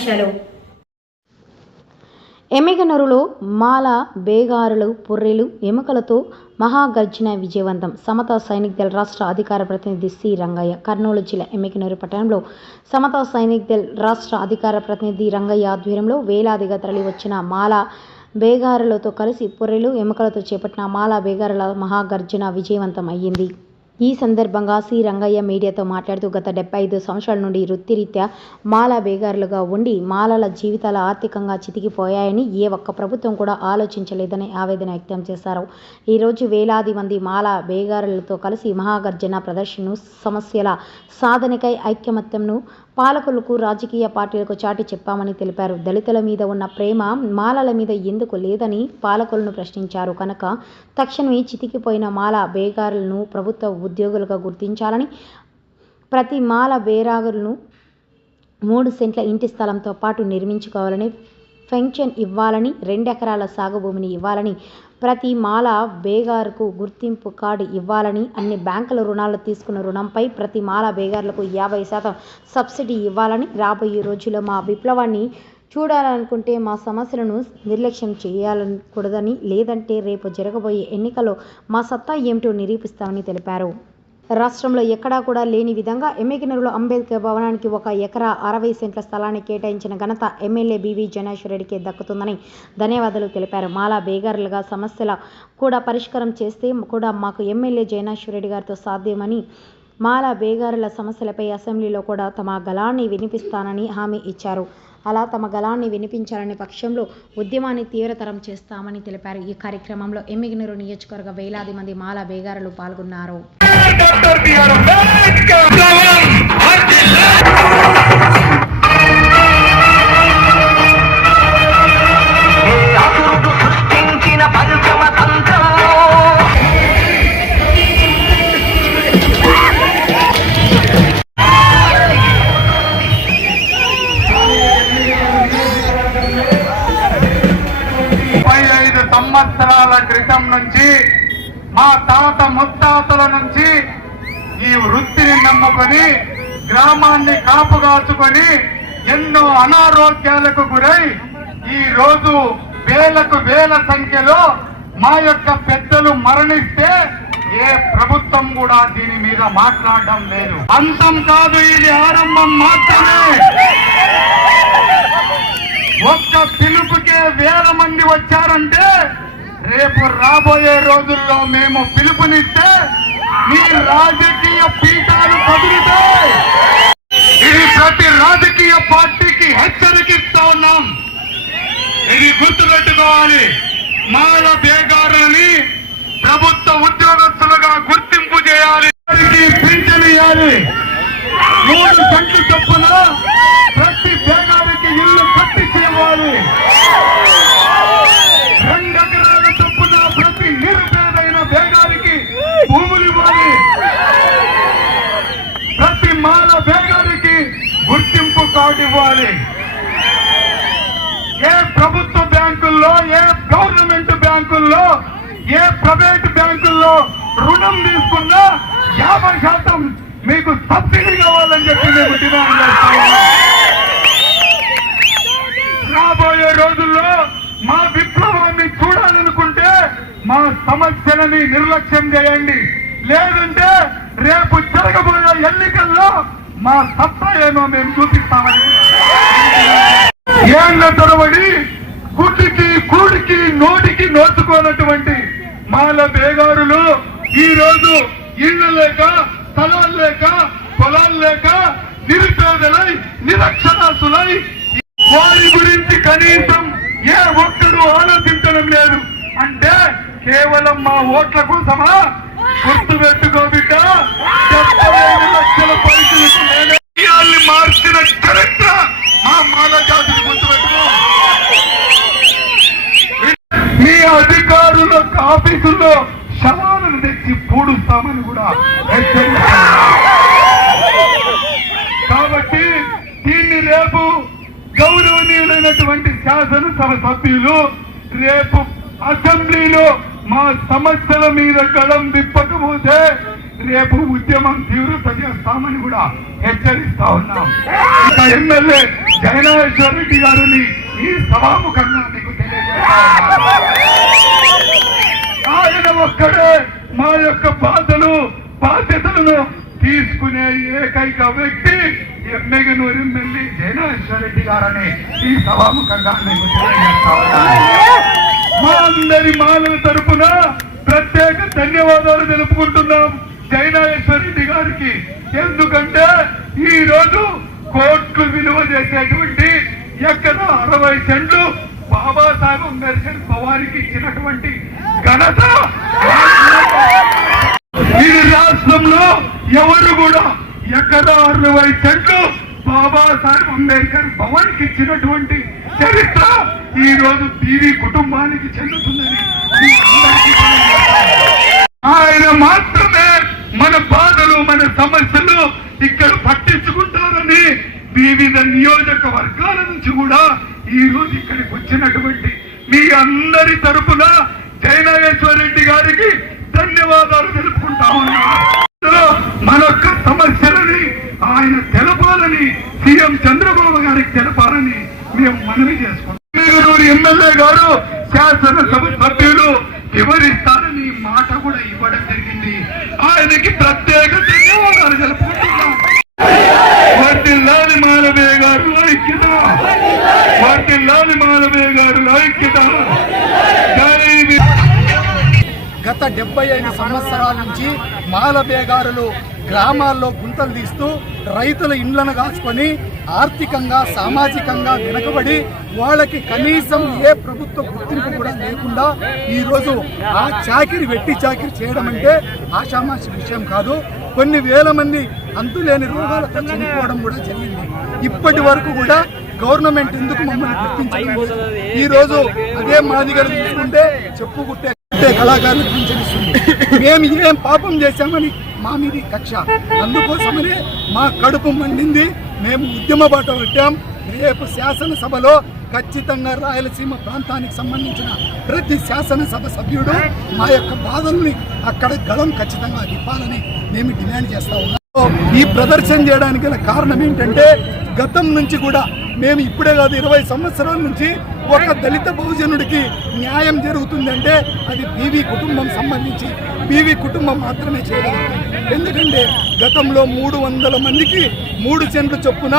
ముఖ్యాంశాలు ఎమ్మిగనూరులో మాల బేగారులు పుర్రెలు ఎముకలతో మహాగర్జన విజయవంతం. సమతా సైనిక్ దళ రాష్ట్ర అధికార ప్రతినిధి సి. రంగయ్య కర్నూలు జిల్లా ఎమ్మిగనూరు పట్టణంలో సమతా సైనిక్ దళ రాష్ట్ర అధికార ప్రతినిధి రంగయ్య ఆధ్వర్యంలో వేలాదిగా తరలి వచ్చిన మాల బేగారులతో కలిసి పుర్రెలు ఎముకలతో చేపట్టిన మాల బేగారుల మహాగర్జన విజయవంతం అయ్యింది. ఈ సందర్భంగా సి రంగయ్య మీడియాతో మాట్లాడుతూ గత డెబ్బై ఐదు సంవత్సరాల నుండి వృత్తిరీత్యా మాల బేగారులుగా ఉండి మాలల జీవితాలు ఆర్థికంగా చితికిపోయాయని ఏ ఒక్క ప్రభుత్వం కూడా ఆలోచించలేదని ఆవేదన వ్యక్తం చేశారు. ఈరోజు వేలాది మంది మాల బేగారులతో కలిసి మహాగర్జన ప్రదర్శనను సమస్యల సాధనకై ఐక్యమత్యంను పాలకులకు రాజకీయ పార్టీలకు చాటి చెప్పామని తెలిపారు. దళితుల మీద ఉన్న ప్రేమ మాలల మీద ఎందుకు లేదని పాలకులను ప్రశ్నించారు. కనుక తక్షణమే చితికిపోయిన మాల బేగారులను ప్రభుత్వ ఉద్యోగులుగా గుర్తించాలని ప్రతి మాల బేరాగులను మూడు సెంట్ల ఇంటి స్థలంతో పాటు నిర్మించుకోవాలని పెన్షన్ ఇవ్వాలని రెండెకరాల సాగు భూమిని ఇవ్వాలని ప్రతి మాల బేగారుకు గుర్తింపు కార్డు ఇవ్వాలని అన్ని బ్యాంకుల రుణాలు తీసుకున్న రుణంపై ప్రతి మాల బేగారులకు యాభై శాతం సబ్సిడీ ఇవ్వాలని రాబోయే రోజుల్లో మా విప్లవాన్ని చూడాలనుకుంటే మా సమస్యలను నిర్లక్ష్యం చేయాలకూడదని లేదంటే రేపు జరగబోయే ఎన్నికల్లో మా సత్తా ఏమిటో నిరూపిస్తామని తెలిపారు. రాష్ట్రంలో ఎక్కడా కూడా లేని విధంగా ఎమ్మెగినరులో అంబేద్కర్ భవనానికి ఒక ఎకరా అరవై సెంట్ల స్థలాన్ని కేటాయించిన ఘనత ఎమ్మెల్యే బీవీ జనేశ్వర్ రెడ్డికి దక్కుతుందని ధన్యవాదాలు తెలిపారు. మాలా బేగారులుగా సమస్యల కూడా పరిష్కారం చేస్తే కూడా మాకు ఎమ్మెల్యే జయనాశ్వర్ రెడ్డి గారితో సాధ్యమని మాలా బేగారుల సమస్యలపై అసెంబ్లీలో కూడా తమ గళాన్ని వినిపిస్తానని హామీ ఇచ్చారు. అలా తమ గళాన్ని వినిపించాలనే పక్షంలో ఉద్యమాన్ని తీవ్రతరం చేస్తామని తెలిపారు. ఈ కార్యక్రమంలో ఎమ్మిగినూరు నియోజకవర్గ వేలాది మంది మాల బేగారులు పాల్గొన్నారు. ఈ వృత్తిని నమ్ముకొని గ్రామాన్ని కాపుగాచుకొని ఎన్నో అనారోగ్యాలకు గురై ఈ రోజు వేలకు వేల సంఖ్యలో మా యొక్క పెద్దలు మరణిస్తే ఏ ప్రభుత్వం కూడా దీని మీద మాట్లాడడం లేదు. అంతం కాదు ఇది ఆరంభం మాత్రమే. ఒక్క పిలుపుకే వేల మంది వచ్చారంటే రేపు రాబోయే రోజుల్లో మేము పిలుపునిస్తే రాజకీయ పీఠాలు కదులుతాయి ఇది ప్రతి రాజకీయ పార్టీకి హెచ్చరికిస్తా ఉన్నాం. ఇది గుర్తుపెట్టుకోవాలి. మాల బేగారులని ప్రభుత్వ ఉద్యోగస్తులుగా గుర్తింపు చేయాలి. పింఛన్ ఇవ్వాలి. మూడు గంటల చొప్పున ప్రతి బేగారికి ఇల్లు కట్టించి గుర్తింపు ఇవ్వాలి. ఏ ప్రభుత్వ బ్యాంకుల్లో ఏ గవర్నమెంట్ బ్యాంకుల్లో ఏ ప్రైవేట్ బ్యాంకుల్లో రుణం తీసుకున్నా యాభై శాతం మీకు సబ్సిడీ కావాలని చెప్పి మేము డిమాండ్ చేస్తాము రాబోయే రోజుల్లో మా విప్లవాన్ని చూడాలనుకుంటే మా సమస్యలని నిర్లక్ష్యం చేయండి. లేదంటే రేపు జరగబోయే ఎన్నికల్లో మా సత్తా ఏమో మేము చూపిస్తామని. ఏళ్ళ తరబడి గుడ్డికి కూడికి నోటికి నోచుకోనటువంటి మాల బేగారులు ఈ రోజు ఇళ్ళు లేక స్థలాలు లేక పొలాలు లేక నిరుపేదలై నిరక్షరాసులై వారి గురించి కనీసం ఏ ఒక్కరూ ఆలోచించడం లేదు. అంటే కేవలం మా ఓట్ల కోసమా గుర్తు పెట్టుకో బిడ్డ లక్షల పైసలకు మార్చిన చరిత్ర మా మాల జాతిని గుర్తుపెట్టుకో. మీ అధికారుల ఆఫీసుల్లో శవాలను తెచ్చి పూడుస్తామని కూడా కాబట్టి దీన్ని రేపు గౌరవనీయులైనటువంటి శాసనసభ సభ్యులు రేపు అసెంబ్లీలో మా సమస్యల మీద కళం తిప్పకపోతే రేపు ఉద్యమం తీవ్రత చేస్తామని కూడా హెచ్చరిస్తా ఉన్నాం ఇక ఎమ్మెల్యే జయనాథేశ్వర రెడ్డి గారిని ఈ సభాముఖంగా నీకు ఆయన ఒక్కడే మా యొక్క బాధలు బాధ్యతలను తీసుకునే ఏకైక వ్యక్తి ఎమ్మెగనూరు ఎమ్మెల్యే జయనాథేశ్వర రెడ్డి గారని ఈ సభాముఖంగా నీకు తెలియజేస్తా ఉన్నాను. మా అందరి మానవ తరపున ప్రత్యేక ధన్యవాదాలు తెలుపుకుంటున్నాం జయనాథేశ్వర రెడ్డి గారికి. ఎందుకంటే ఈ రోజు కోట్లు విలువ చేసేటువంటి ఎక్కడ అరవై సెంట్లు బాబాసాహెబ్ అంబేద్కర్ పవారికి ఇచ్చినటువంటి ఘనత. ఈ రాష్ట్రంలో ఎవరు కూడా ఎక్కడ అరవై సెంట్లు బాబాసాహెబ్ అంబేద్కర్ భవన్కి ఇచ్చినటువంటి చరిత్ర ఈ రోజు టీవీ కుటుంబానికి చెందుతుందని ఆయన మాత్రమే మన బాధలు మన సమస్యలు ఇక్కడ పట్టించుకుంటారని వివిధ నియోజకవర్గాల నుంచి కూడా ఈ రోజు ఇక్కడికి వచ్చినటువంటి మీ అందరి తరపున జయనాగేశ్వర రెడ్డి గారికి ధన్యవాదాలు తెలుపుకుంటా మన యొక్క సమస్యలని ఆయన తెలపాలని సీఎం చంద్రబాబు గారికి తెలపాలని మేము మనవి చేసుకుంటాం. ఎమ్మెల్యే గారు శాసనసభ సభ్యులు వివరిస్తారని మాట కూడా ఇవ్వడం జరిగింది ఆయనకి ప్రత్యేక ధన్యవాదాలు తెలుపుకుంటున్నాం వర్దిల్లాలి మానవే గారు ఐక్యత వర్దిల్లాలి మానవే గారు ఐక్యత జై వి- గత డెబ్బై ఐదు సంవత్సరాల నుంచి మాలబేగారులు గ్రామాల్లో గుంతలు తీస్తూ రైతుల ఇండ్లను కాచుకొని ఆర్థికంగా సామాజికంగా వెనుకబడి వాళ్ళకి కనీసం ఏ ప్రభుత్వ గుర్తింపు కూడా లేకుండా ఈరోజు ఆ చాకిరి వెట్టి చాకిరి చేయడం అంటే ఆషామాషి విషయం కాదు. కొన్ని వేల మంది అంతులేని రోగాలతో చనిపోవడం కూడా జరిగింది. ఇప్పటి వరకు కూడా గవర్నమెంట్ ఎందుకు మమ్మల్ని గుర్తించడం ఈరోజు ఈ రోజు అదే మాదిగలు తీసుకుంటే చెప్పుకుంటే అంటే కళాకారులు పింఛనిస్తుంది మేము ఏం పాపం చేశామని మా మీద కక్ష. అందుకోసమనే మా కడుపు మండింది. మేము ఉద్యమ బాట పెట్టాం. రేపు శాసనసభలో ఖచ్చితంగా రాయలసీమ ప్రాంతానికి సంబంధించిన ప్రతి శాసనసభ సభ్యుడు మా యొక్క బాధల్ని అక్కడ గళం ఖచ్చితంగా ఇవ్వాలని మేము డిమాండ్ చేస్తా ఉన్నాం. ఈ ప్రదర్శన చేయడానికి గల కారణం ఏంటంటే గతం నుంచి కూడా మేము ఇప్పుడే కాదు ఇరవై సంవత్సరాల నుంచి ఒక దళిత బహుజనుడికి న్యాయం జరుగుతుందంటే అది బీవీ కుటుంబం సంబంధించి బీవీ కుటుంబం మాత్రమే చేయగలుగుతుంది ఎందుకంటే గతంలో మూడు వందల మందికి మూడు సెంట్లు చొప్పున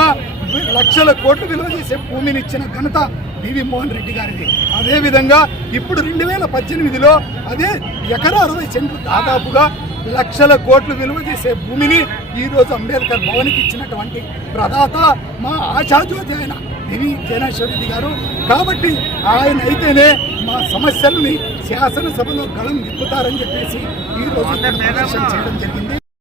లక్షల కోట్లు విలువ చేసే భూమిని ఇచ్చిన ఘనత బివి మోహన్ రెడ్డి గారిది. అదేవిధంగా ఇప్పుడు రెండు వేల పద్దెనిమిదిలో అదే ఎకరా అరవై సెంట్లు దాదాపుగా లక్షల కోట్లు విలువ చేసే భూమిని ఈ రోజు అంబేద్కర్ భవన్కి ఇచ్చినటువంటి ప్రదాత మా ఆశాజ్యోతి ఆయన దివి జనేశ్వర రెడ్డి గారు. కాబట్టి ఆయన అయితేనే మా సమస్యల్ని శాసనసభలో గళం నిప్పుతారని చెప్పేసి ఈ రోజు ఇక్కడ ప్రదర్శన చేయడం జరిగింది.